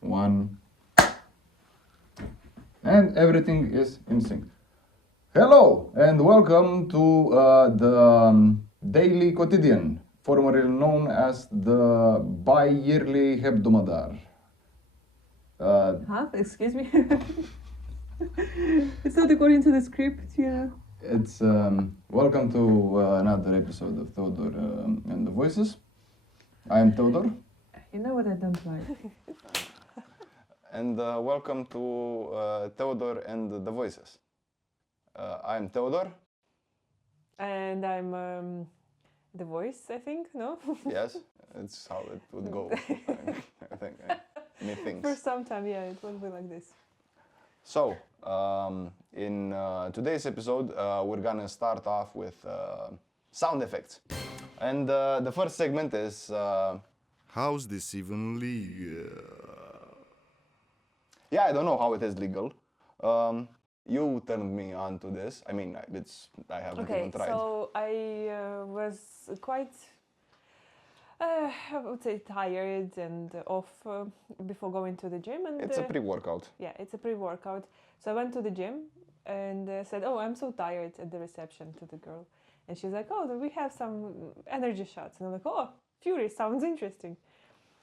one, and everything is in sync. Hello and welcome to the Daily Quotidian, formerly known as the bi-yearly Hebdomadar. Excuse me? It's not according to the script, yeah. It's welcome to another episode of Teodor and the Voices. I am Teodor. You know what I don't like? And welcome to Teodor and the Voices. I am Teodor. And I'm the voice, I think, no? Yes, it's how it would go. I think. Methinks. For some time, yeah, it will be like this. So, in today's episode, we're gonna start off with sound effects. And the first segment is How's this even legal? yeah, I don't know how it is legal. You turned me on to this. I mean, I haven't Okay, even tried. so I was quite, I would say, tired and off before going to the gym. And It's a pre-workout. yeah, it's a pre-workout. So I went to the gym and said, "Oh, I'm so tired," at the reception to the girl. And she's like, "Oh, we have some energy shots." And I'm like, "Oh, Fury, sounds interesting."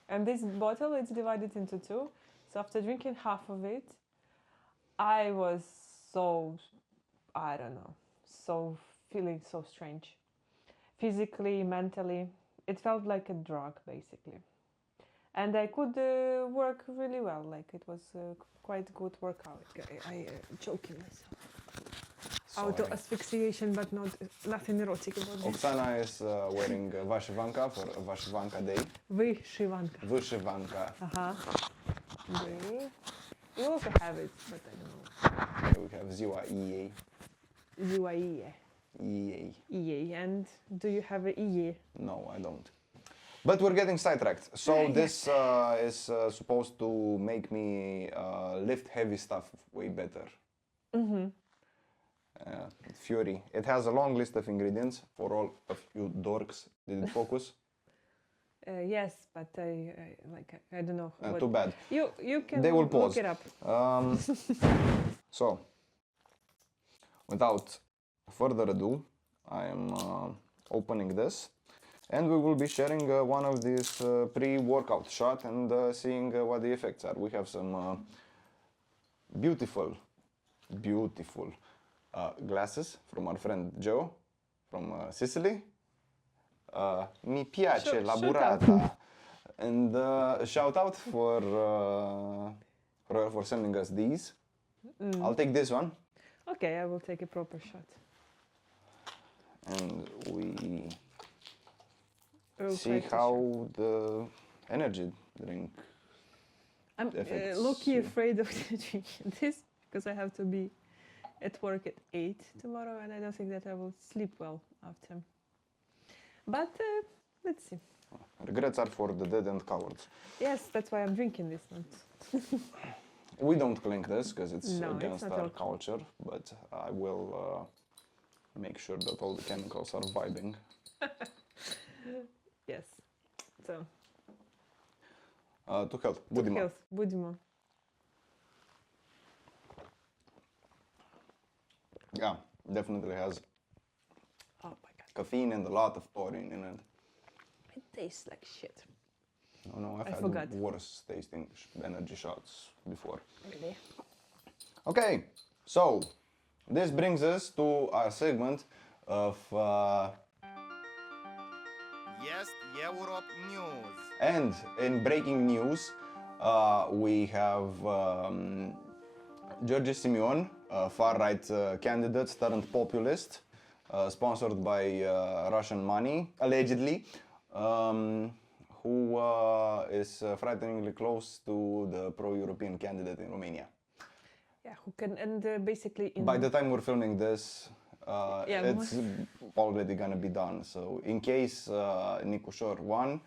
And this bottle, it's divided into two. So after drinking half of it, I was so, I don't know, so feeling so strange. Physically, mentally, it felt like a drug, basically. And I could work really well. Like, it was quite good workout. I choking myself. Auto asphyxiation, but nothing erotic about this. Oksana is wearing Vashivanka for Vashivanka Day. Vyshivanka. Vyshivanka. Day. We also have it, but I don't know. We have Ziwa EA. Ziwa EA. EA. And do you have a EA? No, I don't. But we're getting sidetracked. So this is supposed to make me lift heavy stuff way better. Mm-hmm. Fury. It has a long list of ingredients for all of you dorks. Did it focus? Yes, but I don't know. What. Too bad. You can They will pause. look it up. So, without further ado, I am opening this, and we will be sharing one of these pre-workout shot and seeing what the effects are. We have some beautiful glasses from our friend Joe from Sicily. Mi piace la burrata. And shout out for sending us these. I'll take this one. Okay, I will take a proper shot. And we We'll see how the energy drink. I'm effects, low-key yeah. afraid of drinking this because I have to be at work at 8 tomorrow, and I don't think that I will sleep well after. But let's see. Regrets are for the dead and cowards. Yes, that's why I'm drinking this one. We don't clink this because it's No, it's against not our alcohol. culture, but I will make sure that all the chemicals are vibing. Yes. So, To health. to Budima. health. Budimo. Yeah, definitely has Oh my god. caffeine and a lot of taurine in it. It tastes like shit. No, I've I had forgot. worse tasting energy shots before. Really? Okay, so this brings us to our segment of Yes, Europe News. and in breaking news, we have George Simeon, far-right candidate turned populist, sponsored by Russian money, allegedly, who is frighteningly close to the pro-European candidate in Romania. Yeah, who can, and basically in... By the time we're filming this, Yeah, it's already gonna be done. So in case Nicușor won,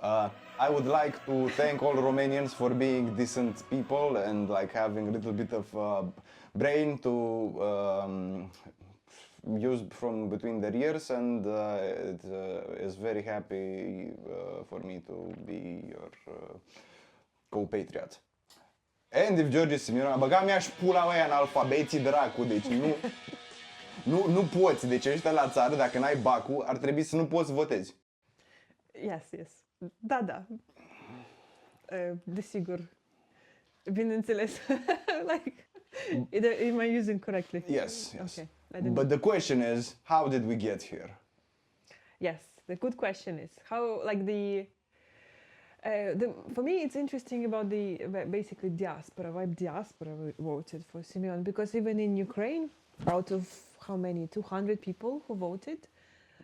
I would like to thank all Romanians for being decent people and like having a little bit of brain to use from between their ears, and it is very happy for me to be your co-patriot. And if George Simeon, băga mi-aș pula mea în alfabeții dracu, deci nu poți, deci ăștia la țară, dacă n-ai bacul, ar trebui să nu poți să votezi. Yes. Da. Desigur. Bineînțeles. Like, am I using correctly? Yes. Okay. But the question is, how did we get here? Yes, the good question is how, like for me, it's interesting about the basically diaspora. Why diaspora voted for Simeon? Because even in Ukraine, out of how many, 200 people who voted,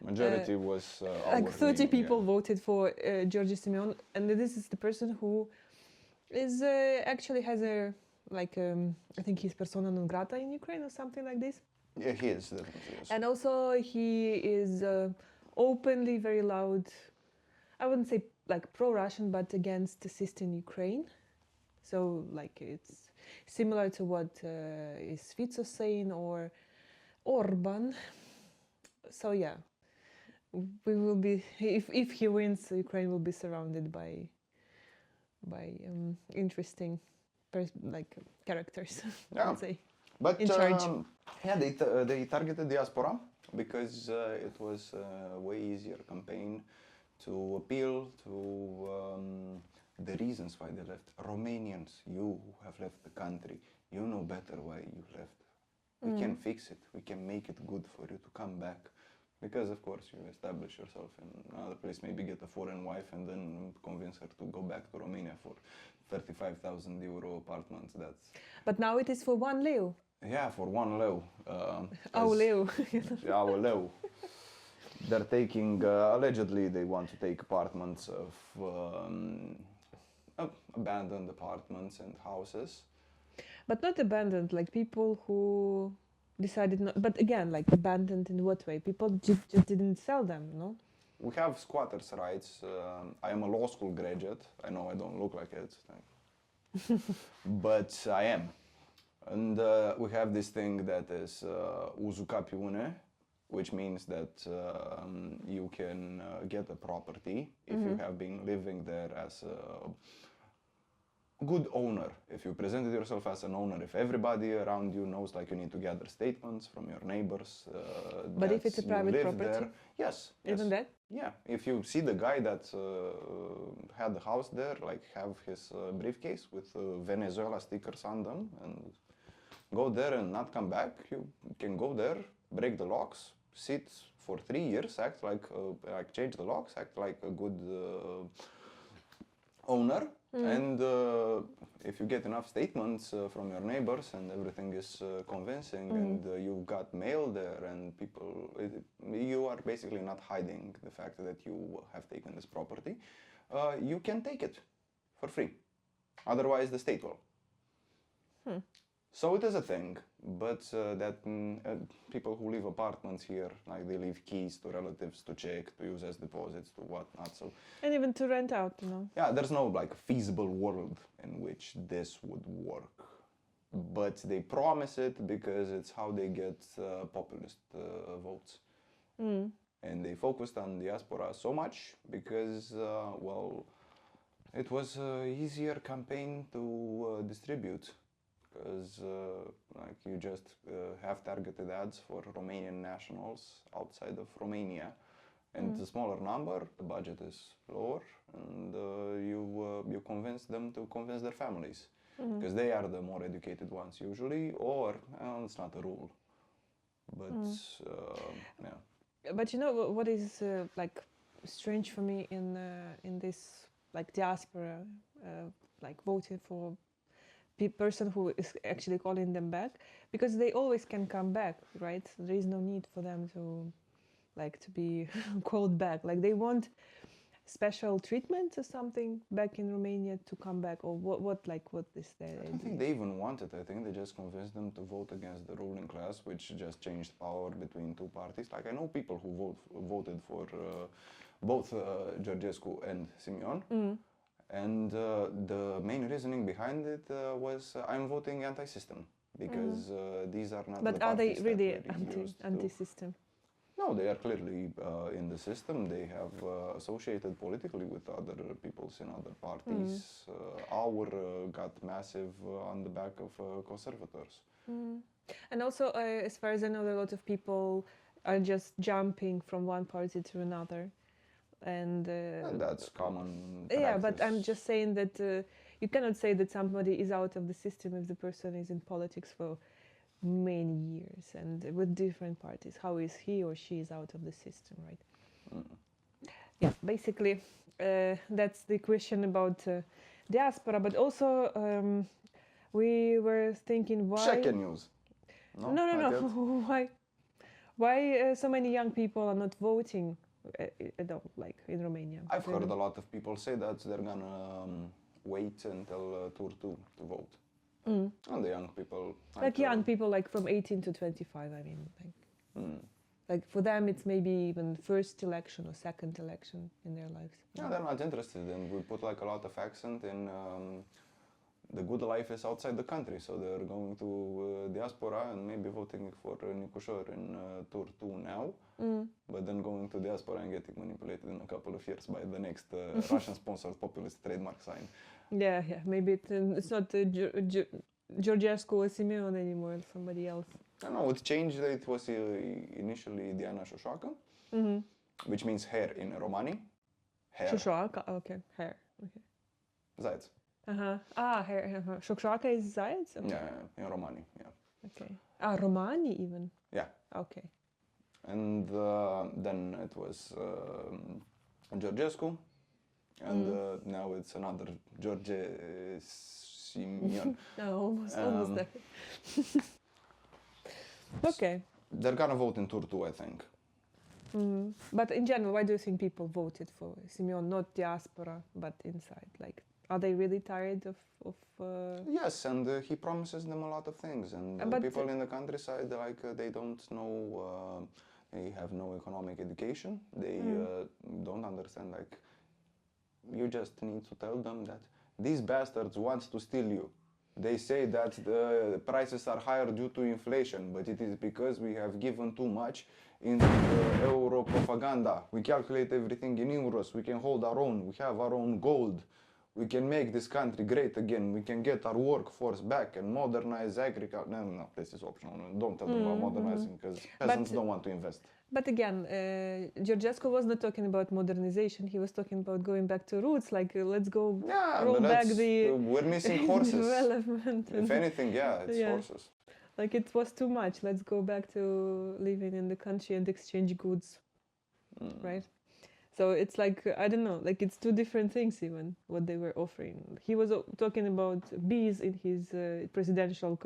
Majority was like 30 name, people voted for George Simeon, and this is the person who is actually has a I think he's persona non grata in Ukraine or something like this. Yeah, he is definitely. Yes. And also he is openly very loud. I wouldn't say like pro-Russian, but against the system in Ukraine. So like it's similar to what is Fico saying or Orban. So yeah, we will be if he wins, Ukraine will be surrounded by interesting characters. I would say. But in charge. Yeah, they targeted diaspora because it was a way easier campaign to appeal to the reasons why they left. Romanians, you who have left the country, you know better why you left. We can fix it. We can make it good for you to come back. Because of course you establish yourself in another place, maybe get a foreign wife and then convince her to go back to Romania for 35,000 euro apartments. But now it is for 1 leu. Yeah, for 1 leu. Leu. Our leu. They're taking, allegedly they want to take apartments of abandoned apartments and houses. But not abandoned, like people who decided not, but again, like abandoned in what way? People just didn't sell them, no? We have squatters' rights. I am a law school graduate. I know I don't look like it, but I am. And we have this thing that is usucapiune, which means that you can get a property if you have been living there as a good owner. If you presented yourself as an owner, if everybody around you knows, like you need to gather statements from your neighbors. But if it's a private property? There, yes. Even that? Yeah. If you see the guy that had the house there, like have his briefcase with Venezuela stickers on them and go there and not come back, you can go there, break the locks, sit for 3 years, act like change the locks, act like a good owner, and if you get enough statements from your neighbors and everything is convincing, and you've got mail there and people, you are basically not hiding the fact that you have taken this property, you can take it for free. Otherwise, the state will. So it is a thing, but that people who leave apartments here, like they leave keys to relatives to check, to use as deposits, to whatnot. So and even to rent out, you know. Yeah, there's no like feasible world in which this would work, but they promise it because it's how they get populist votes. And they focused on diaspora so much because, well, it was an easier campaign to distribute. Because like you just have targeted ads for Romanian nationals outside of Romania, and it's a smaller number, the budget is lower, and you convince them to convince their families, because they are the more educated ones usually, or it's not a rule, but yeah. But you know what is like strange for me in this like diaspora, like voting for person who is actually calling them back, because they always can come back, right? There is no need for them to be called back. Like they want special treatment or something back in Romania to come back, or what is there? I don't think they even want it. I think they just convinced them to vote against the ruling class, which just changed power between two parties. Like I know people who voted for both Georgescu and Simeon. And the main reasoning behind it was I'm voting anti-system because these are not. But the are they parties really that were used anti-system? No, they are clearly in the system. They have associated politically with other peoples in other parties power got massive on the back of conservators. And also, as far as I know, a lot of people are just jumping from one party to another. And That's common yeah, but I'm practice. just saying that you cannot say that somebody is out of the system if the person is in politics for many years and with different parties. How is he or she is out of the system, right? Yeah, basically, that's the question about diaspora. But also, we were thinking why. Check news. No, not yet? Why so many young people are not voting at all, like in Romania? I've Do you heard know? a lot of people say that they're gonna wait until tour 2 to vote. And the young people. Like young people, like from 18 to 25. I mean, like for them, it's maybe even first election or second election in their lives. Yeah, they're not interested, and we put like a lot of accent in the good life is outside the country, so they're going to diaspora and maybe voting for Nicușor in tour 2 now, but then going to diaspora and getting manipulated in a couple of years by the next Russian-sponsored populist trademark sign. Yeah, maybe it's not Georgescu or Simeon anymore, or somebody else. I don't know, it changed. It was initially Diana Șoșoacă, which means hair in Romani. Hair. Șoșoacă, okay, hair. Okay. Zаяц. Hair. Șoșoacă is Zаяc? Okay. Yeah, in Romani, yeah. Okay. Romani even? Yeah. Okay. And then it was Georgescu, and now it's another George Simeon. No, almost there. Okay. They're gonna vote in tour 2, I think. But in general, why do you think people voted for Simeon, not diaspora, but inside? Like, are they really tired of Yes, and he promises them a lot of things, and But- people in the countryside, like they don't know, they have no economic education, they don't understand, like, you just need to tell them that these bastards want to steal you. They say that the prices are higher due to inflation, but it is because we have given too much in the euro propaganda. We calculate everything in euros, we can hold our own, we have our own gold. We can make this country great again. We can get our workforce back and modernize agriculture. No, this is optional. Don't tell them about modernizing because peasants don't want to invest. But again, Georgescu was not talking about modernization. He was talking about going back to roots. Like, let's go roll back the we're missing horses. development. If anything, yeah, it's horses. Like, it was too much. Let's go back to living in the country and exchange goods, right? So it's like, I don't know, like it's two different things even, what they were offering. He was talking about bees in his presidential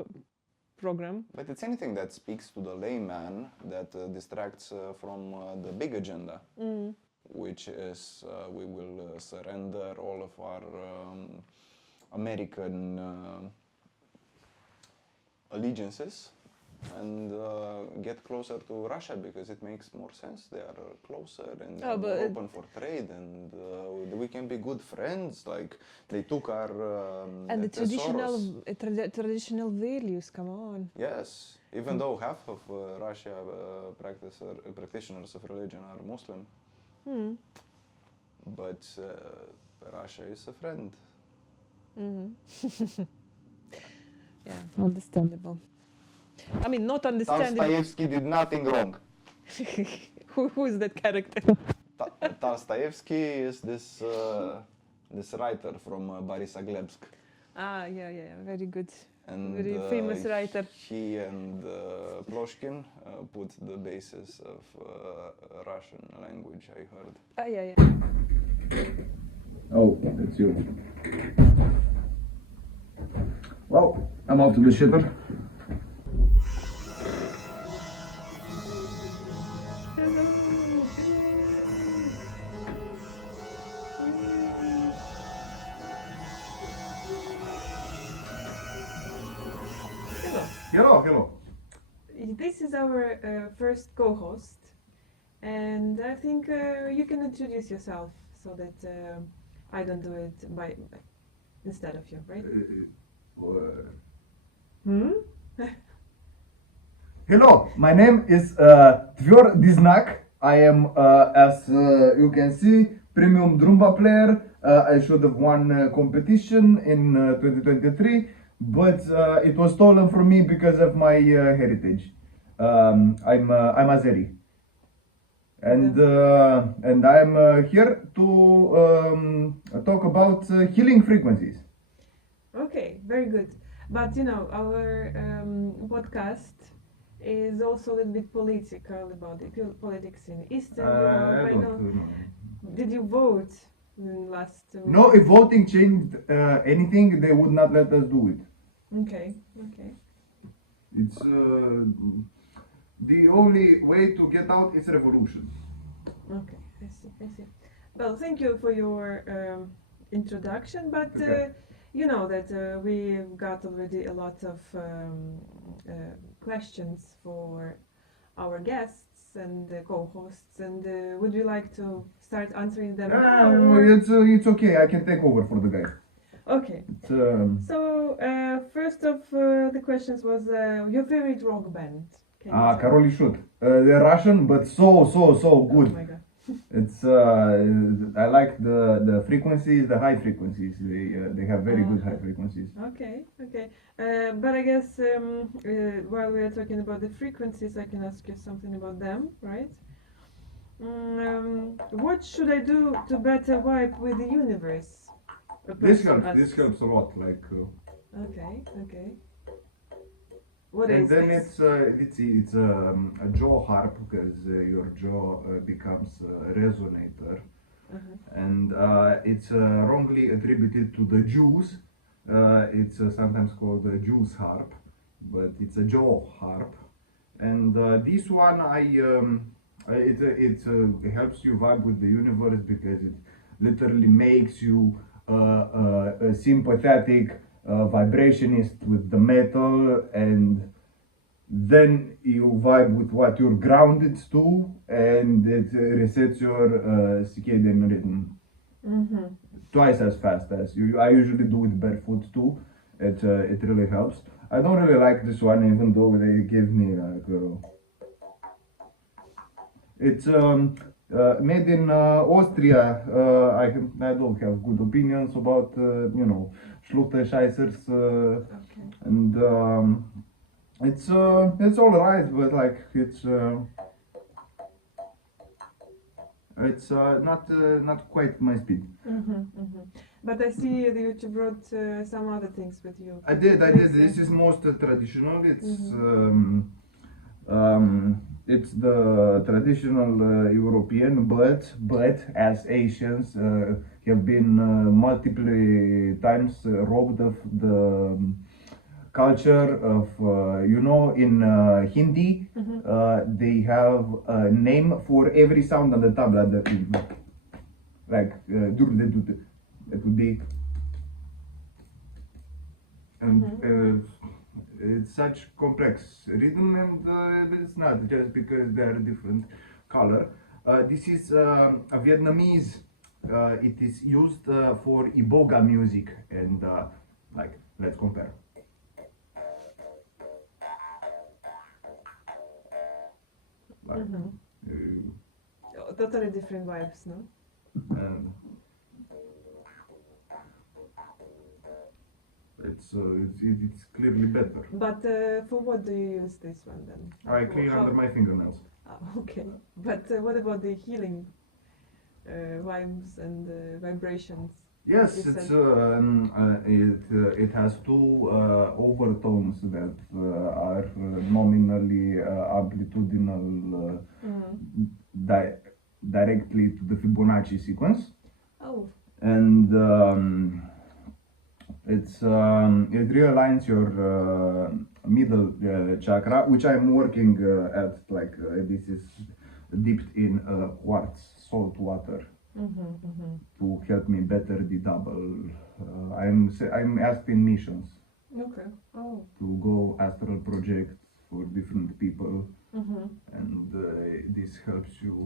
program. But it's anything that speaks to the layman that distracts from the big agenda, which is we will surrender all of our American allegiances and get closer to Russia because it makes more sense. They are closer and they are more open for trade, and we can be good friends. Like they took our and the traditional values. Come on. Yes, even though half of Russia practitioners of religion are Muslim, but Russia is a friend. Yeah, understandable. I mean, not understandable. Dostoevsky did nothing wrong. Who is that character? Dostoevsky is this writer from Borisaglebsk. Yeah, very good. And very famous writer. He and Ploshkin put the basis of Russian language, I heard. Yeah. Oh, it's you. Well, I'm off to the shitter. Hello. This is our first co-host, and I think you can introduce yourself so that I don't do it instead of you, right? Hello, my name is Teodor. I am, as you can see, premium Drumba player. I should have won competition in 2023, but it was stolen from me because of my heritage. I'm Azeri, and I'm here to talk about healing frequencies. Okay, very good. But you know, our podcast is also a little bit political about the politics in Eastern Europe. I I know. don't know. Did you vote in last week? No, if voting changed anything, they would not let us do it. Okay, okay. It's the only way to get out is revolution. Okay, I see, I see. Well, thank you for your introduction, but Okay. you know that we've got already a lot of questions for our guests and co-hosts, and would you like to start answering them now? or- It's okay. I can take over for the guy. Okay, It's, so first of the questions was your favorite rock band. Can you tell? Karoli Shut. They're Russian, but so Oh good. my god. It's I like the frequencies, the high frequencies. They have very good high frequencies. Okay, okay. But I guess while we are talking about the frequencies, I can ask you something about them, right? What should I do to better vibe with the universe? A person asks. a lot. Like. Okay, okay. What And is then this? it's a jaw harp because your jaw becomes a resonator, and it's wrongly attributed to the Jews. It's sometimes called a Jews harp, but it's a jaw harp. And this one, it helps you vibe with the universe because it literally makes you a sympathetic vibrationist with the metal, and then you vibe with what you're grounded to, and it resets your circadian rhythm twice as fast as you. I usually do it barefoot too. It really helps. I don't really like this one, even though they give me like. It's made in Austria. I don't have good opinions about Schluter Scheissers, Okay. and it's all right, but like it's not quite my speed. But I see that you brought some other things with you. I Could you did. please, This is most traditional. Mm-hmm. It's the traditional European, but as Asians have been multiple times robbed of the culture of in Hindi they have a name for every sound on the tabla, like it would be, and it's such complex rhythm, and it's not just because they are different color. This is a Vietnamese. It is used for iboga music, and like let's compare. Like, Totally different vibes, no? and it's clearly better. But for what do you use this one then? I clean How- under my fingernails. Okay, but what about the healing vibes and vibrations? Yes, You it's said- it has two overtones that are nominally amplitudinal directly to the Fibonacci sequence, Oh, and it realigns your middle chakra, which I'm working at. Like this is dipped in quartz salt water to help me better dedouble. I'm asked in missions okay. Oh, to go astral projects for different people, and this helps you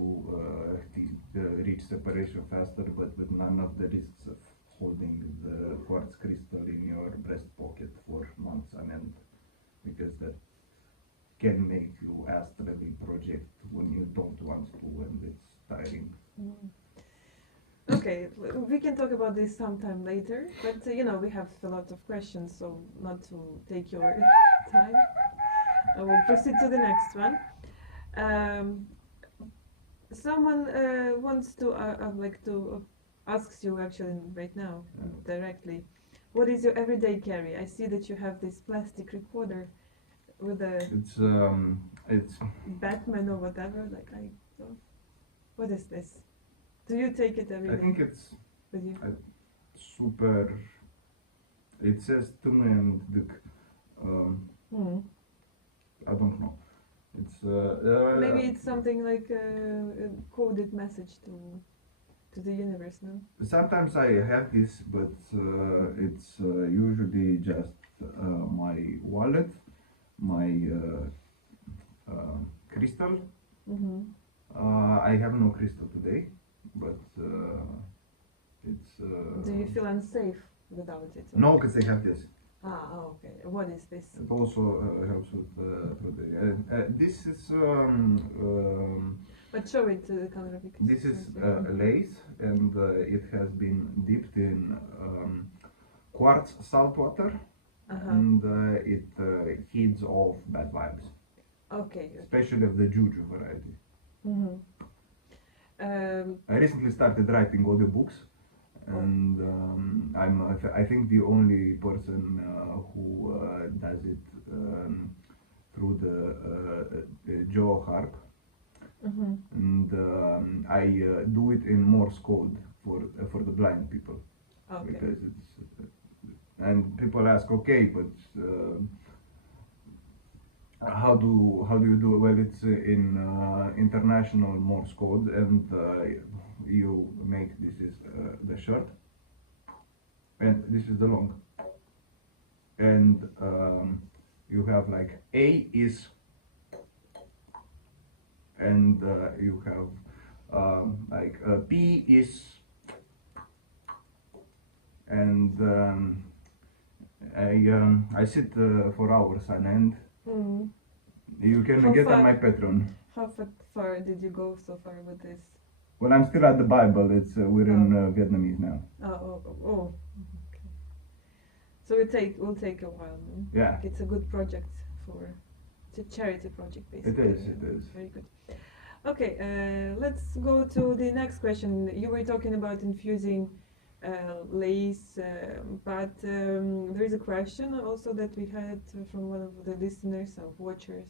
reach separation faster, but with none of the risks of holding the quartz crystal in your breast pocket for months on end, because that can make you astrally project when you don't want to, and it's tiring. Okay, we can talk about this sometime later, but you know, we have a lot of questions, so not to take your time. I will proceed to the next one. Um, someone wants to like to asks you actually right now directly, what is your everyday carry? I see that you have this plastic recorder with a It's Batman or whatever. Like I, don't- what is this? Do you take it every I day think it's with you? super. It says Tumen Hmm. I don't know. It's Maybe it's something like a coded message to the universe, no? sometimes I have this, but it's usually just my wallet, my crystal. Mm-hmm. I have no crystal today, but it's. Do you feel unsafe without it? or- No, because I have this. Ah, oh, okay. What is this? It also helps with today. This is But show it to the camera because this is lace, and it has been dipped in quartz salt water, Uh-huh. and it heeds off bad vibes, Okay. especially of the juju variety. Mm-hmm. I recently started writing audiobooks, and I think the only person who does it through the jaw harp, Mm-hmm. and I do it in Morse code for the blind people, Okay. because it's and people ask, okay, but how do you do it? Well, it's in international Morse code, and you make this is the short, and this is the long, and you have like A is, and you have like P is, and I sit for hours on end. Mm. You can How get far? on my Patreon. How far did you go so far with this? Well, I'm still at the Bible. It's we're in Vietnamese now. Oh. Okay. So we'll take a while. No? Yeah, Like it's a good project for it's a charity project it basically. is. It is. Very good. Okay, let's go to the next question. You were talking about infusing lace, but there is a question also that we had from one of the listeners or watchers.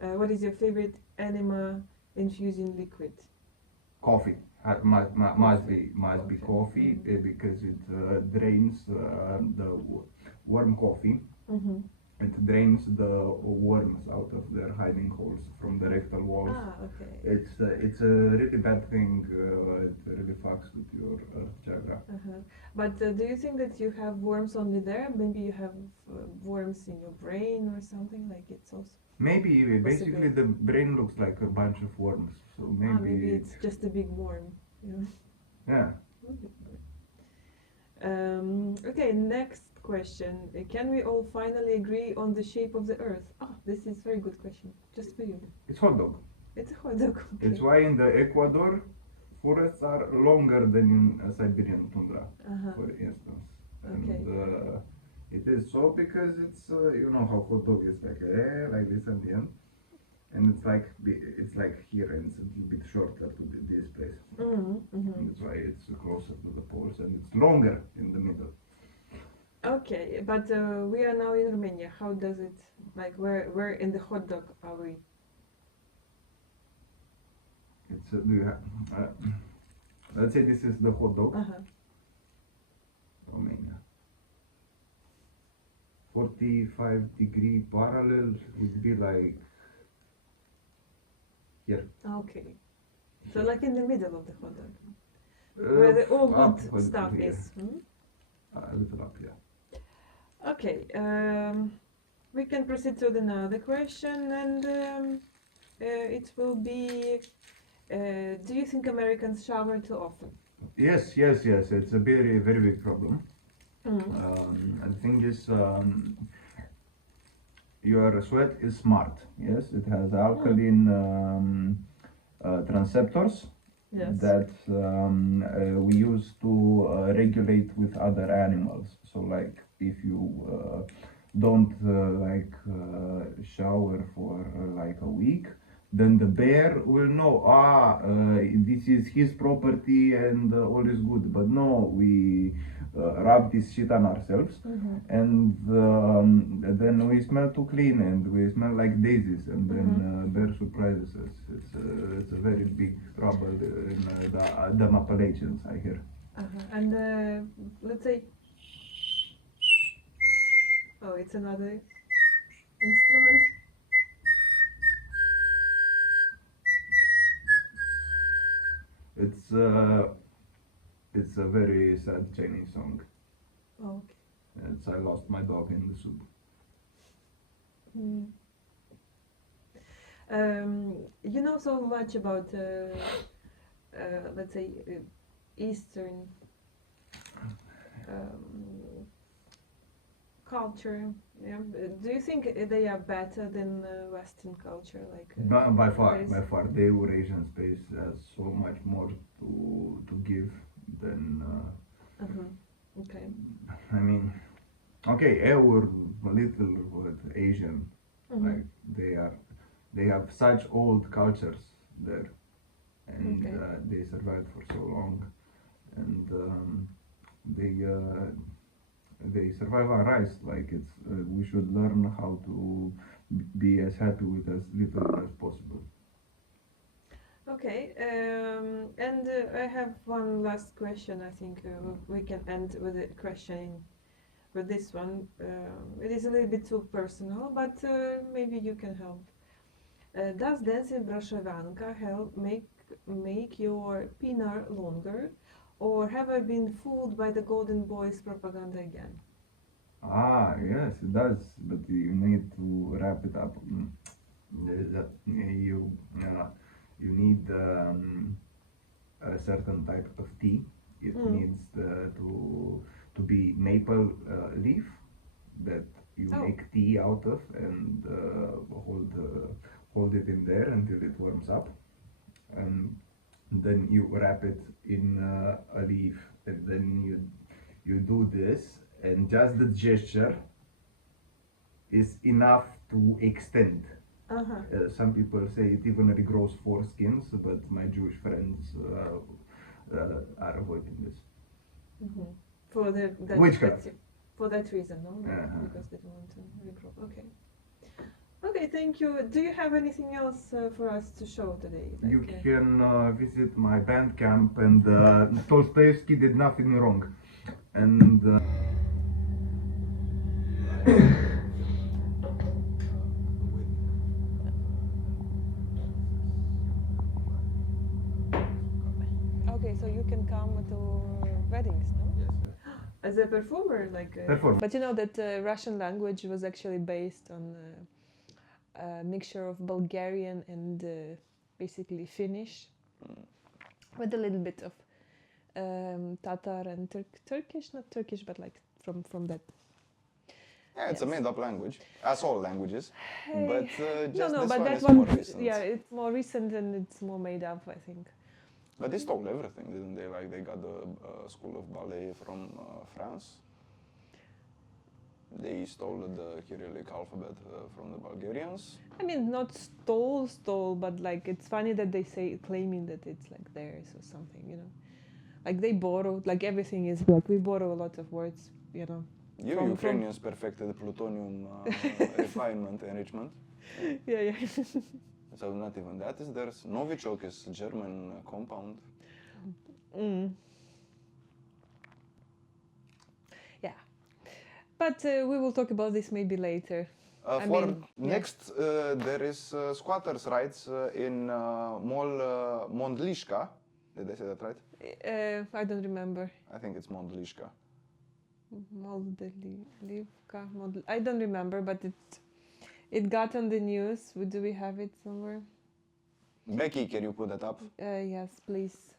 What is your favorite enema infusing liquid? Coffee. Must be coffee Mm. because it drains the warm coffee. Mm-hmm. It drains the worms out of their hiding holes from the rectal walls. Ah, okay. It's a really bad thing. It really fucks with your earth chakra. Uh-huh. But do you think that you have worms only there? Maybe you have worms in your brain or something like it's also. Maybe basically Possibly. the brain looks like a bunch of worms. So Maybe it's just a big worm. Yeah. yeah. Okay, next question. Can we all finally agree on the shape of the Earth? Oh, this is very good question. Just for you. It's hot dog. It's a hot dog. Okay. It's why in the Ecuador forests are longer than in Siberian tundra, Uh-huh. for instance. Okay. And it is so because it's you know how hot dog is like this at the end, and it's like here and it's a little bit shorter to this place. And that's why it's closer to the poles and it's longer in the middle. Okay, but we are now in Romania. How does it like? Where in the hot dog are we? It's do you have, let's say this is the hot dog, Uh-huh. Romania. 45-degree parallel would be like here. Okay. So like in the middle of the hot dog, where the all up good a little stuff here. is. Hmm? A little up here. Okay. We can proceed to another question, and it will be: do you think Americans shower too often? Yes. It's a very big problem. Mm. And the thing is, your sweat is smart. Yes, it has alkaline transceptors, Yes. that we use to regulate with other animals. So like if you don't shower for like a week, then the bear will know, this is his property and all is good. But no, we rub this shit on ourselves, and then we smell too clean and we smell like daisies, and then bear surprises us. It's a very big trouble in the Appalachians, I hear. And let's say, oh, it's another instrument. It's a very sad Chinese song. Oh, okay. It's I lost my dog in the soup. Mm. You know so much about, let's say, Eastern culture. Yeah. Do you think they are better than Western culture? Like By far, there is- by far, the Eurasian space has so much more to give than. Okay. I mean, okay, we're a little Asian, like they have such old cultures there, and Okay. they survived for so long, and they survive on rice. Like it's we should learn how to be as happy with as little as possible. Okay. And I have one last question. I think we can end with a question with this one. It is a little bit too personal, but maybe you can help. Does dancing Brashevanka help make your pinar longer, or have I been fooled by the Golden Boys propaganda again? Yes, it does, but you need to wrap it up. You need a certain type of tea. It needs to be maple leaf that you Oh. make tea out of, and hold it in there until it warms up, and then you wrap it in a leaf, and then you do this, and just the gesture is enough to extend. Some people say it even regrows foreskins, but my Jewish friends are avoiding this. For that Witchcraft. For that reason, no? Because they don't want to regrow. Okay. Okay, thank you. Do you have anything else for us to show today? You Like, can visit my band camp, and Tolstoyevsky did nothing wrong. And okay, so you can come to weddings, no? As a performer, like. Performer. But you know that Russian language was actually based on a mixture of Bulgarian and basically Finnish, with a little bit of Tatar and Turkish, not Turkish, but like from that. Yeah, it's a Yes. made-up language, as all languages. Hey. But just no, this but one that is one, more recent. yeah, it's more recent and it's more made up, I think. But they stole everything, didn't they? Like they got the school of ballet from France. They stole the Cyrillic alphabet from the Bulgarians. I mean, not stole, but like it's funny that they say claiming that it's like theirs or something, you know. Like they borrowed, like everything is like we borrow a lot of words, you know. You Ukrainians perfected plutonium refinement, enrichment. Yeah. So not even that is theirs. Novichok is German compound. Yeah. But we will talk about this maybe later. I For mean, next, there is squatters' rights in Mondlishka. Did I say that right? I don't remember. I think it's Mondlishka. Moldavka, I don't remember, but it got on the news. Do we have it somewhere? Becky, can you put that up? Yes, please.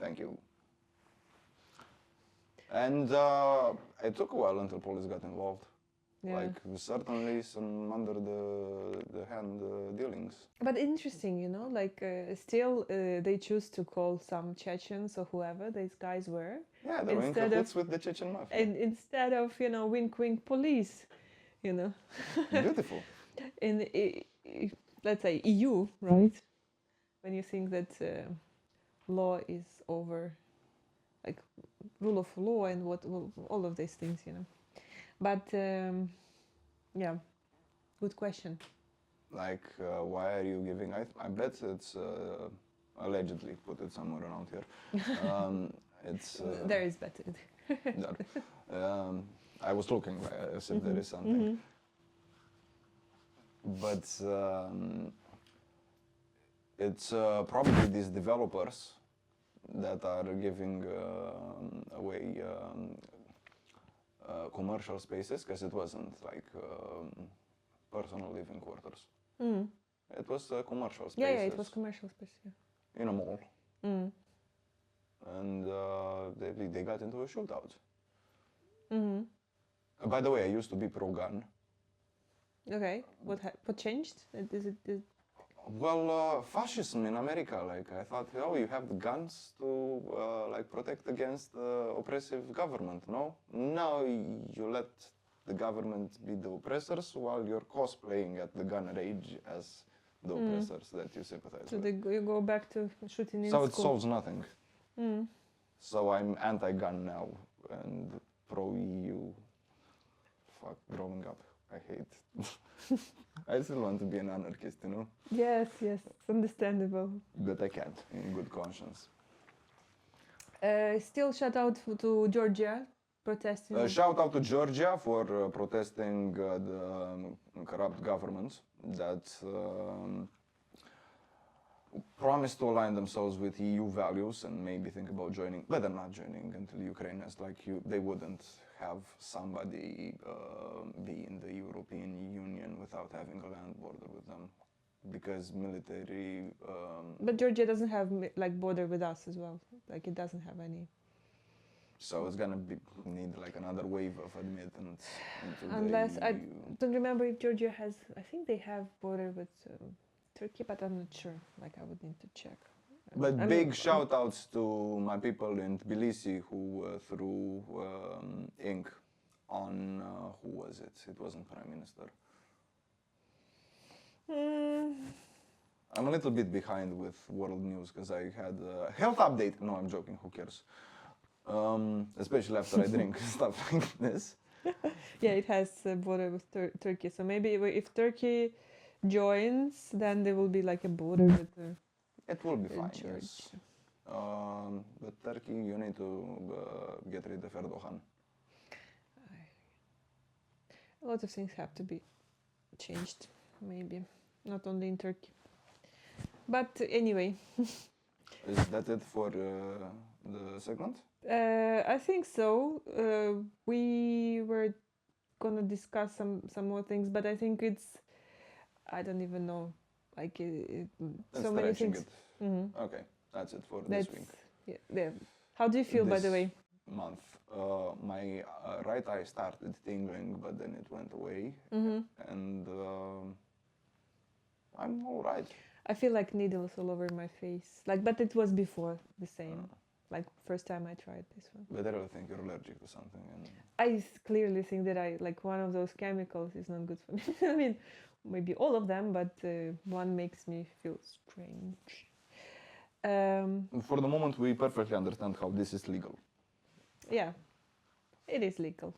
Thank you. And it took a while until police got involved. Yeah. Like certainly some under the hand dealings. But interesting, like still they choose to call some Chechens or whoever these guys were. Yeah, they were in Instead of- cahoots with the Chechen mafia. And instead of, wink wink police, Beautiful. in let's say EU, right? When you think that law is over, like rule of law and all of these things, But yeah, good question. Like, why are you giving? I bet it's allegedly put it somewhere around here. It's There is better. there. I was looking as if there is something, but it's probably these developers that are giving away commercial spaces, because it wasn't like personal living quarters. Mm. It was commercial spaces. Yeah, it was commercial space. Yeah. In a mall, Mm. and they got into a shootout. Hmm. By the way, I used to be pro-gun. Okay, what changed? Is Well, fascism in America, like I thought, oh, you have the guns to like protect against the oppressive government. No, now you let the government be the oppressors while you're cosplaying at the gun rage as the oppressors that you sympathize so with. you go back to shooting in So school? it solves nothing. Mm. So I'm anti-gun now and pro-EU. Fuck, growing up, I hate. I still want to be an anarchist, Yes, it's understandable. but I can't in good conscience. Still shout out to Georgia protesting. Shout out to Georgia for protesting the corrupt governments that promise to align themselves with EU values and maybe think about joining, but they're not joining until Ukraine has they wouldn't have somebody be in the European Union without having a land border with them, because military. But Georgia doesn't have like border with us as well. Like it doesn't have any. So it's gonna need like another wave of admittance into Unless the I EU. don't remember if Georgia has. I think they have border with Turkey, but I'm not sure. Like I would need to check. But I big mean, shout outs to my people in Tbilisi who threw ink on, who was it? It wasn't Prime Minister. I'm a little bit behind with world news because I had a health update. No, I'm joking, who cares? Especially after I drink stuff like this. Yeah, it has a border with Turkey. So maybe if Turkey joins, then there will be like a border with It will be fine, Georgia. yes. But Turkey, you need to get rid of Erdogan. A lot of things have to be changed, maybe. Not only in Turkey. But anyway, Is that it for the segment? I think so. We were gonna discuss some more things, but I think I don't even know. Like That's so many stretching things. it. Mhm. Okay, that's it for That's this week. yeah. How do you feel, by the This way? month. My right eye started tingling, but then it went away, Mhm. and I'm all right. I feel like needles all over my face. Like, but it was before the same. Like first time I tried this one. But I really think you're allergic to something. And Clearly think that I like one of those chemicals is not good for me. I mean, maybe all of them, but one makes me feel strange. for the moment, we perfectly understand how this is legal. Yeah, it is legal.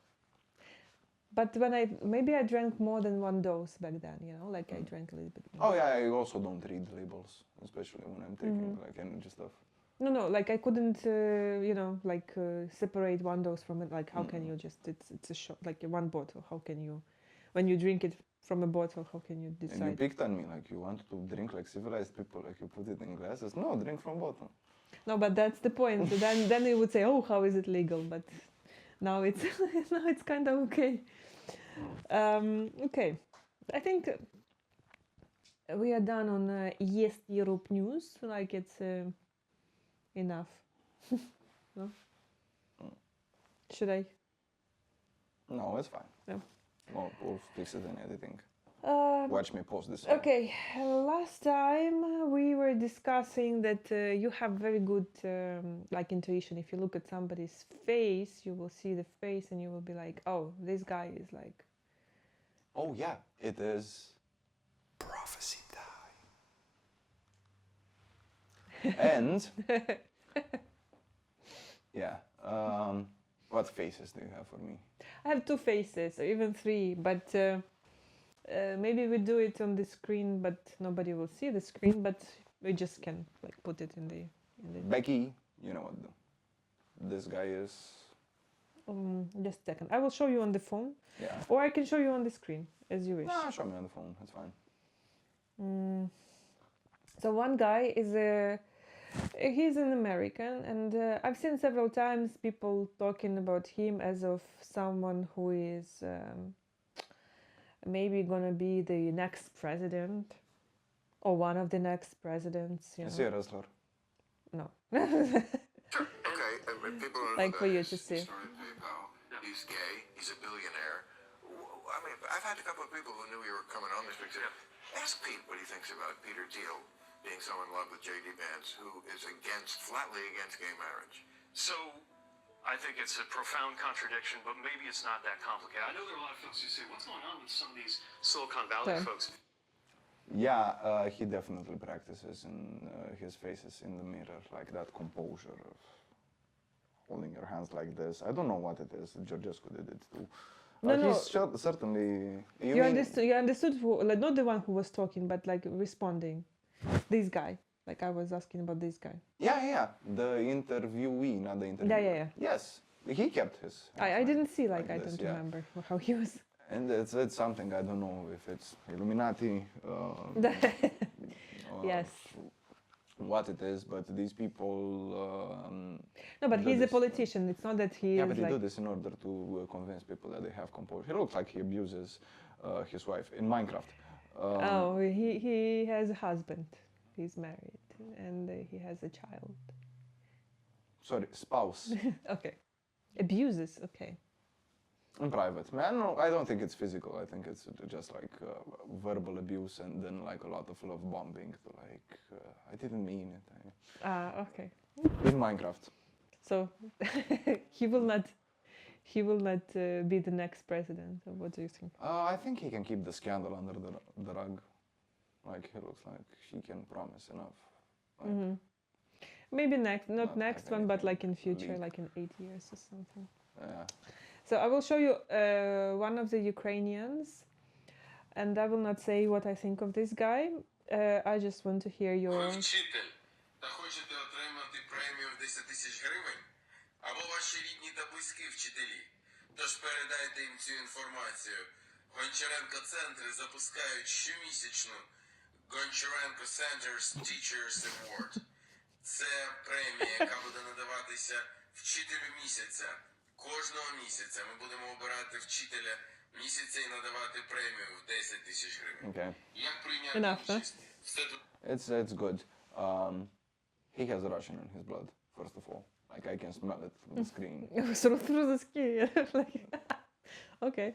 But when maybe I drank more than one dose back then, like I drank a little bit more. Oh yeah, I also don't read labels, especially when I'm taking like energy stuff. No, like I couldn't, separate one dose from it. Like, how can you just? It's a shot, like one bottle. How can you, when you drink it from a bottle, how can you decide? And you picked on me like you want to drink like civilized people, like you put it in glasses. No, drink from bottle. No, but that's the point. then you would say, oh, how is it legal? But now it's now it's kind of okay. Okay, I think we are done on Yes Europe news. Like it's enough. No? Should I? No, it's fine. No. Oh, we'll fix it in editing. Um, Watch me post this. one. Okay, last time we were discussing that you have very good like intuition. If you look at somebody's face, you will see the face and you will be like, oh, this guy is like. Oh yeah, it is prophecy time. And yeah, what faces do you have for me? I have two faces, or even three, but maybe we do it on the screen, but nobody will see the screen, but we just can like put it in the. Becky, you know what this guy is. Just a second. I will show you on the phone, Yeah. or I can show you on the screen as you wish. No, show me on the phone. That's fine. So one guy is he's an American, and I've seen several times people talking about him as of someone who is maybe gonna be the next president, or one of the next presidents. You Is know? he a wrestler? No. Sure. Okay. People don't Like know for that you is. to see. He started PayPal. He's gay. He's a billionaire. I mean, I've had a couple of people who knew you were coming on this week say, ask Pete what he thinks about Peter Thiel being so in love with J.D. Vance, who is flatly against gay marriage. So, I think it's a profound contradiction, but maybe it's not that complicated. I know there are a lot of folks who say, what's going on with some of these Silicon Valley Okay. folks? Yeah, he definitely practices in his faces in the mirror, like that composure of holding your hands like this. I don't know what it is. Georgescu did it too. No, no. He's certainly. You understood. You understood who, like not the one who was talking, but like responding. This guy. Like I was asking about this guy. Yeah. The interviewee, not the interviewer. Yeah. Yes, he kept his. I hands didn't see like I this, don't yeah. remember how he was. And it's something I don't know if it's Illuminati. Yes. What it is, but these people. No, but do he's a this, politician. It's not that he Yeah, is but he like. do this in order to convince people that they have composure. He looks like he abuses his wife in Minecraft. Oh, he has a husband. He's married and he has a child. Sorry, spouse Okay. Abuses. Okay. in private. Man, no, I don't think it's physical. I think it's just like verbal abuse and then like a lot of love bombing. To like, I didn't mean it. Okay. In Minecraft. So he will not. He will not be the next president. Or what do you think? I think he can keep the scandal under the rug. Like he looks like he can promise enough. Like, Maybe next, not Not next like one, but anything like in future, leak. like in 8 years or something. yeah. So I will show you one of the Ukrainians, and I will not say what I think of this guy. I just want to hear your. Ви вчитель та хочете отримати премію в 10 тисяч гривень? Або ваші рідні та близькі вчителі? Тож передайте їм цю інформацію. Гончаренко центри запускають щомісячну Гончаренко Centers Teachers Award. Це премія, яка буде надаватися вчителю місяця. Кожного місяця ми будемо обирати вчителя місяця і надавати премію в 10 тисяч гривень. Okay. Як прийняти Enough, huh? участь? Все тут. It's good. He has Russian in his blood, first of all. Like I can smell it from the screen. Through the skin. Like, okay.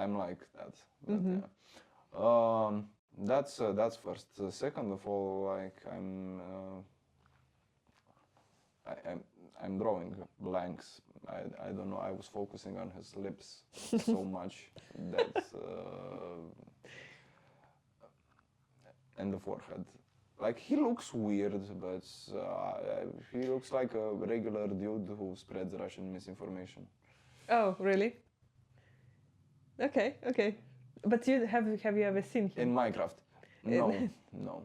I'm like that. But, yeah. That's first. Second of all, like I'm drawing blanks. I don't know. I was focusing on his lips so much that and the forehead. Like he looks weird, but he looks like a regular dude who spreads Russian misinformation. Oh, really? Okay. But you have you ever seen him? In Minecraft. No.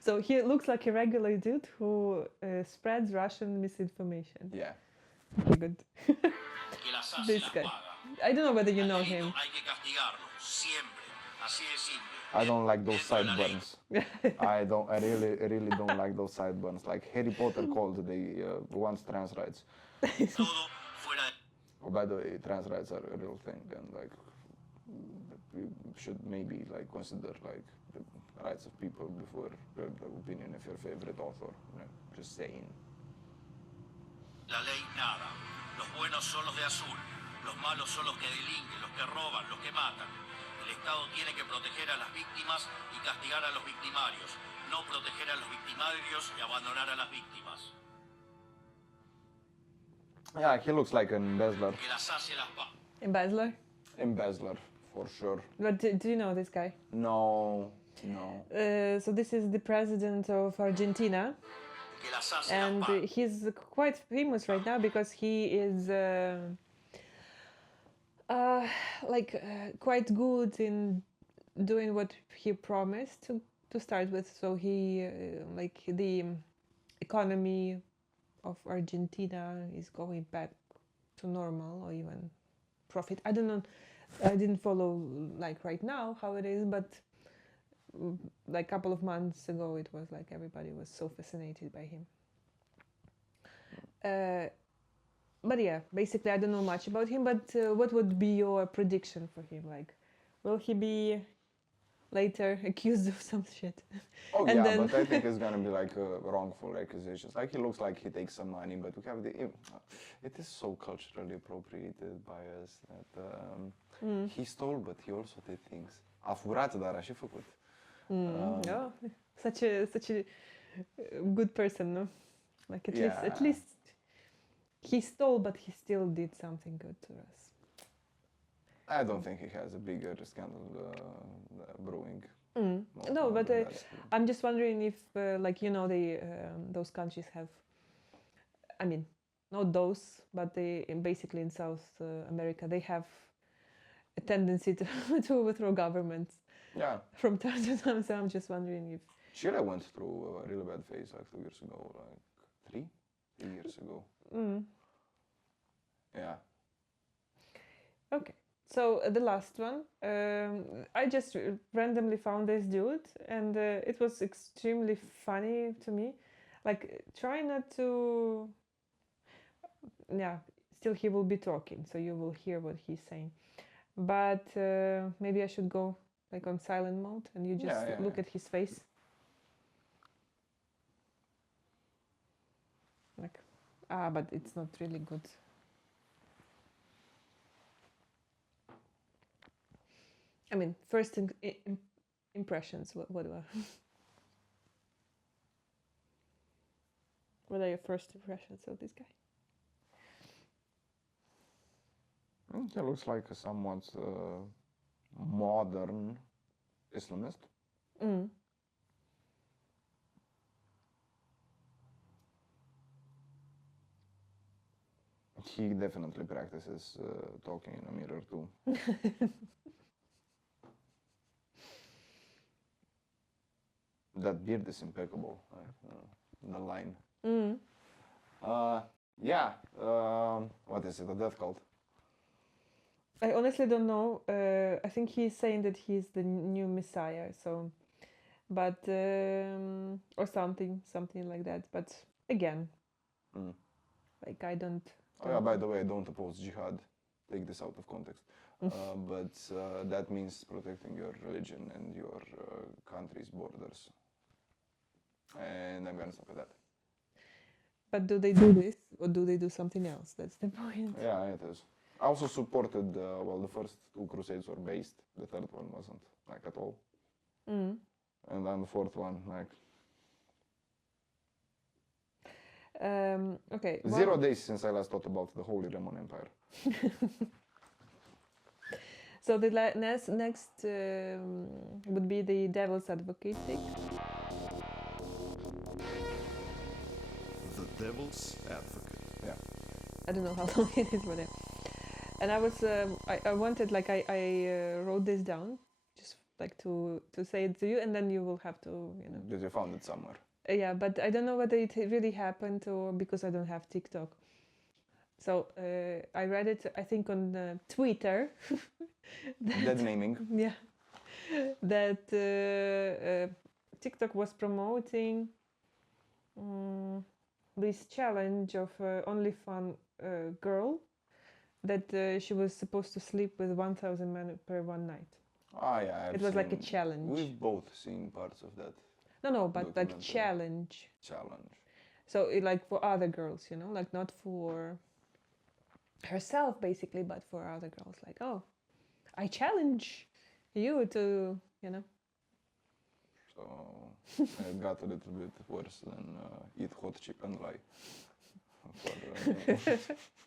So he looks like a regular dude who spreads Russian misinformation. Yeah. Okay, good. This guy. I don't know whether you know him. I don't like those sideburns. I really don't like those sideburns. Like Harry Potter called the once trans rights. Oh, by the way, trans rights are a real thing, and like we should maybe like consider like the rights of people before the opinion of your favorite author. You know, just saying. La ley nada. Los buenos son los de azul. Los malos son los que delinquen, los que roban, los que matan. El Estado tiene que proteger a las víctimas y castigar a los victimarios, no proteger a los victimarios y abandonar a las víctimas. Yeah, he looks like an embezzler. Que la sacie las pa... Embezzler. Embezzler, for sure. But do you know this guy? No. So this is the president of Argentina, Que la sacie and las pa... he's quite famous right now because he is quite good in doing what he promised to start with. So he like the economy of Argentina is going back to normal or even profit. I don't know. I didn't follow like right now how it is, but like a couple of months ago it was like everybody was so fascinated by him. But yeah, basically I don't know much about him, but what would be your prediction for him? Like, will he be later accused of some shit? Oh And yeah, then- but I think it's gonna be like wrongful accusations. Like he looks like he takes some money, but we have it is so culturally appropriated by us that he stole, but he also did things. A furat, dar a și făcut. Oh, such a good person, no? Like at least he stole, but he still did something good to us. I don't think he has a bigger scandal brewing. No, but than that. I'm just wondering if, like, you know, those countries have, I mean, not those, but they basically in South America, they have a tendency to overthrow governments Yeah, from time to time. So I'm just wondering if, Chile went through a really bad phase like 2 years ago, like three years ago. Yeah. okay. So the last one, I just randomly found this dude, and it was extremely funny to me. Like, try not to. Yeah, still he will be talking, so you will hear what he's saying. But maybe I should go like on silent mode, and you just look at his face. Like, but it's not really good. I mean, first impressions. What what are your first impressions of this guy? He looks like a somewhat modern Islamist. He definitely practices talking in a mirror too. That beard is impeccable. The line. What is it? A death cult? I honestly don't know. I think he's saying that he's the new Messiah. So, but or something like that. But again, like I don't. Oh yeah, by the way, I don't oppose jihad. Take this out of context. But that means protecting your religion and your country's borders. And I'm gonna stop at that. But do they do this or do they do something else? That's the point. Yeah, it is. I also supported, the first 2 crusades were based. The third one wasn't, like, at all. And then the fourth one, like... Okay. 0 days since I last thought about the Holy Roman Empire. So the next would be the devil's advocate. The Devil's Advocate. Yeah. I don't know how long it is, but and I was I wanted, like, I wrote this down just like to say it to you, and then you will have to, you know. Did you found it somewhere? Yeah, but I don't know whether it really happened or because I don't have TikTok. So I read it, I think, on Twitter. Dead naming. Yeah, that TikTok was promoting this challenge of OnlyFans girl that she was supposed to sleep with 1,000 men per one night. Ah, yeah. It was like a challenge. We've both seen parts of that. No, but like documentary. challenge. Challenge. So like for other girls, you know, like not for. herself basically, but for other girls, like, oh, I challenge you to, you know. So it got a little bit worse than eat hot chip and lie for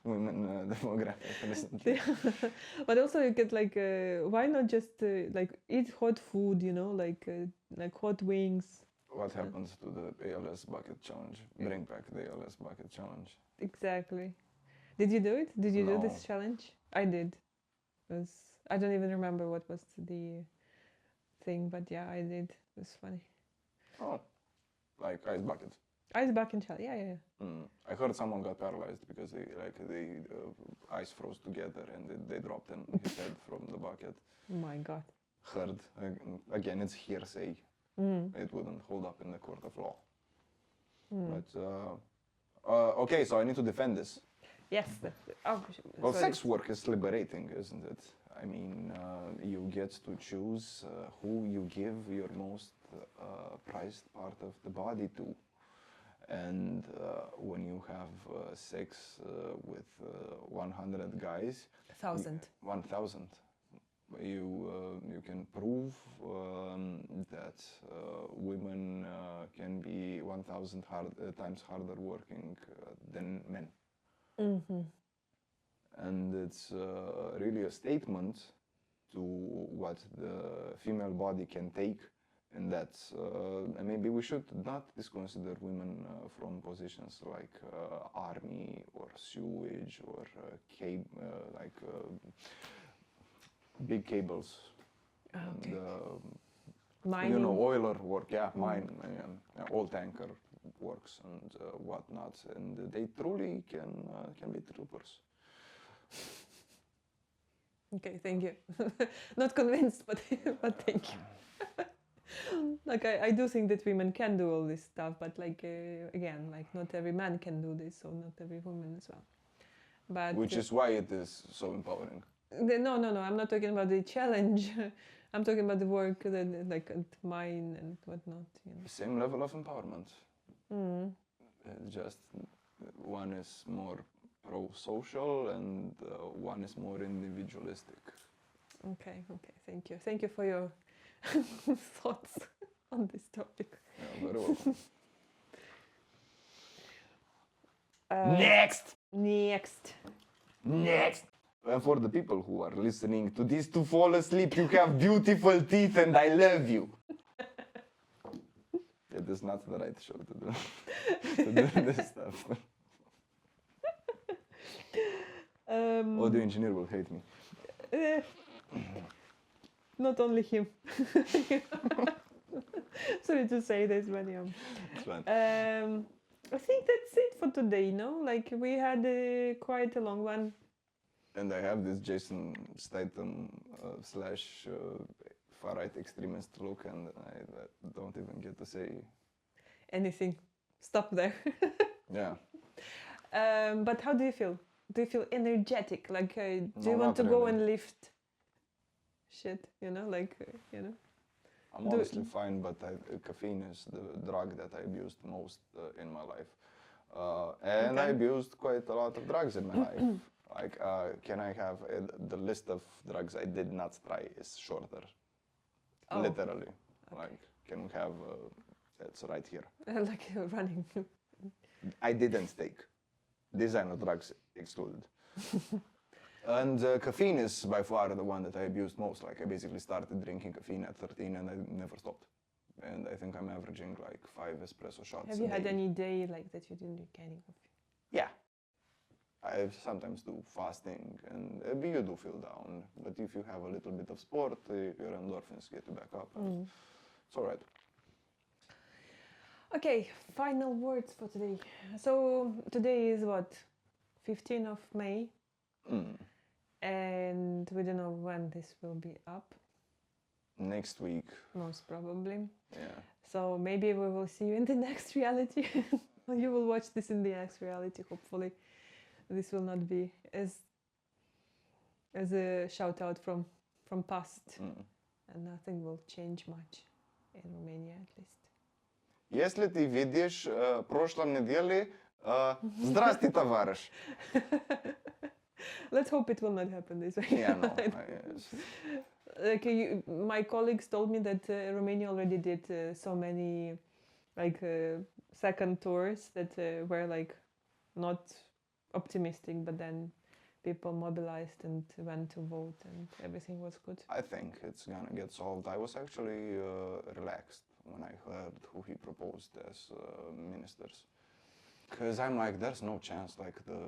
women demographic recently. But also you get like, why not just like eat hot food, you know, like hot wings. What happens to the ALS bucket challenge? Bring back the ALS bucket challenge. Exactly. Did you do it? Did you do No. this challenge? I did. I don't even remember what was the thing, but yeah, I did. It was funny. Oh, like ice bucket. Ice bucket challenge. Yeah. I heard someone got paralyzed because they ice froze together and they dropped his head from the bucket. Oh my God. Heard again, it's hearsay. It wouldn't hold up in the court of law. But okay, so I need to defend this. Yes. Well, sorry. sex work is liberating, isn't it? I mean, you get to choose who you give your most prized part of the body to. And when you have sex with 100 guys, 1,000. 1,000, you can prove that women can be 1,000 times harder working than men. And it's really a statement to what the female body can take, and that's maybe we should not disconsider women from positions like army or sewage or big cables. Okay. And, Mining. you know, oiler work, mine, oil tanker works and whatnot, and they truly can be troopers. Okay, thank you. Not convinced, but thank you. Like I do think that women can do all this stuff, but like again, like not every man can do this, so not every woman as well. But Which is why it is so empowering. no, I'm not talking about the challenge. I'm talking about the work that like at mine and whatnot. You know. Same level of empowerment. Just one is more pro-social and one is more individualistic. Okay, thank you for your thoughts on this topic. Yeah, very welcome. Next. And for the people who are listening to this to fall asleep, you have beautiful teeth and I love you. It is not the right show to do this stuff. Audio engineer will hate me. Not only him. Sorry to say this, but yeah. It's fine. I think that's it for today, no? Like we had quite a long one. And I have this Jason Statham slash far-right extremist look, and I don't even get to say Anything. Stop there. yeah. But how do you feel? Do you feel energetic? Like, do No, you want to not go really. and lift shit? You know, like, you know. I'm honestly fine, but caffeine is the drug that I abused most in my life. And I Okay. abused quite a lot of drugs in my life. Like, can I have the list of drugs I did not try is shorter. Oh. Literally. Like, can we have, it's right here. Like running. I didn't take. Designer drugs excluded. And caffeine is by far the one that I abused most. Like I basically started drinking caffeine at 13 and I never stopped. And I think I'm averaging like 5 espresso shots. Have you a had day. any day like that you didn't drink any coffee? Yeah. I sometimes do fasting and you do feel down. But if you have a little bit of sport, your endorphins get you back up. And it's all right. Okay, final words for today. So today is what? 15th of May. And we don't know when this will be up. Next week. Most probably. Yeah. So maybe we will see you in the next reality. You will watch this in the next reality, hopefully. This will not be as a shout out from past. And nothing will change much in Romania at least. Если ты видишь прошлом неделе, здрасте, товарищ. Let's hope it will not happen this way. Yeah, no. Like my colleagues told me that Romania already did so many like second tours that were like not optimistic, but then people mobilized and went to vote and everything was good. I think it's gonna get solved. I was actually relaxed when I heard who he proposed as ministers. Because I'm like, there's no chance like the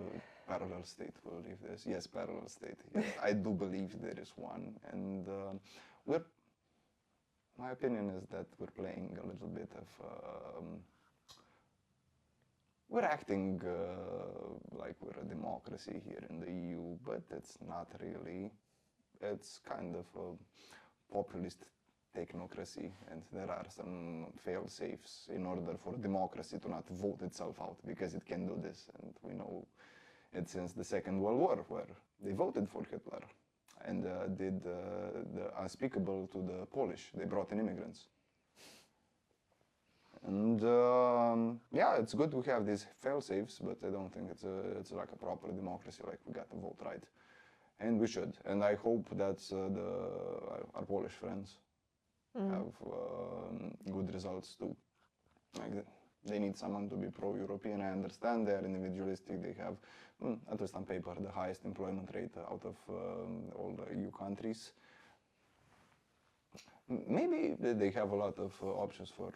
parallel state will leave this. Yes, parallel state. Yes, I do believe there is one. And my opinion is that we're playing a little bit of, we're acting like we're a democracy here in the EU, but it's not really. It's kind of a populist technocracy, and there are some fail-safes in order for democracy to not vote itself out, because it can do this, and we know it since the Second World War, where they voted for Hitler and did the unspeakable to the Polish. They brought in immigrants. And yeah, it's good we have these fail-safes, but I don't think it's like a proper democracy, like we got to vote right. And we should. And I hope that our Polish friends have good results too. Like they need someone to be pro-European. I understand they are individualistic. They have, at least on paper, the highest employment rate out of all the EU countries. Maybe they have a lot of options for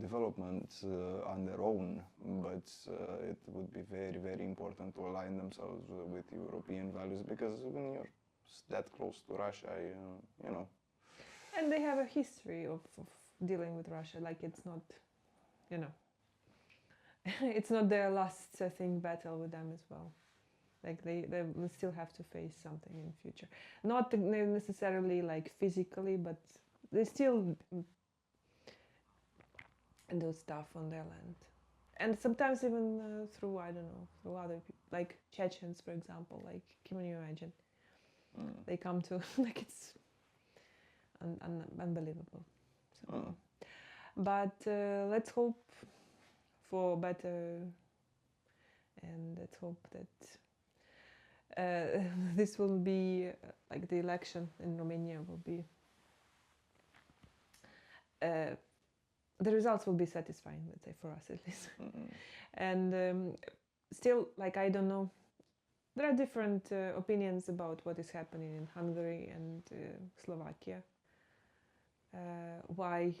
development on their own, but it would be very, very important to align themselves with European values, because when you're that close to Russia, you know. And they have a history of dealing with Russia, like it's not, you know, it's not their last battle with them as well. Like they will still have to face something in the future. Not necessarily like physically, but they still do stuff on their land. And sometimes even through, I don't know, through other people, like Chechens, for example, like, can you imagine? They come to, like, it's unbelievable. So. But let's hope for better, and let's hope that this will be, like the election in Romania will be, the results will be satisfying, let's say, for us at least. And still, like, I don't know, there are different opinions about what is happening in Hungary and Slovakia. Why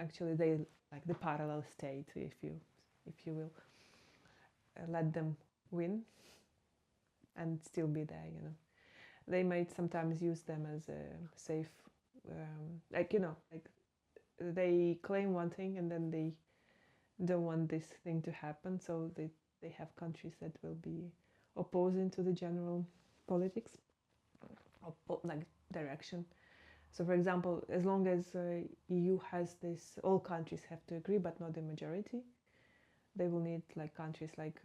actually they, like the parallel state, if you will, let them win and still be there, you know. They might sometimes use them as a safe, like, you know, like they claim one thing and then they don't want this thing to happen, so they have countries that will be opposing to the general politics, like direction. So, for example, as long as EU has this, all countries have to agree, but not the majority. They will need like countries like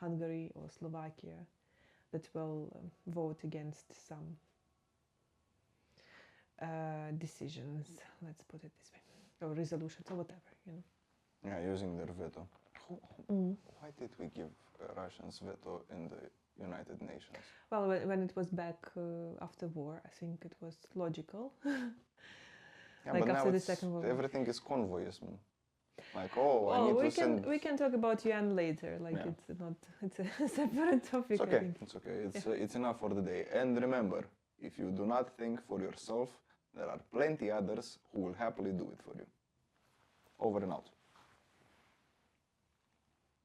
Hungary or Slovakia that will vote against some decisions, let's put it this way, or resolutions or whatever, you know. Yeah, using their veto. Why did we give Russians veto in the United Nations? Well, when it was back after war, I think it was logical. Yeah, like but after now the Second World War. everything is convoyism. Like, oh, I Oh, need to send. we can talk about UN later. Like Yeah. it's a separate topic. It's I okay. think. It's okay. It's enough for the day. And remember, if you do not think for yourself, there are plenty others who will happily do it for you. Over and out.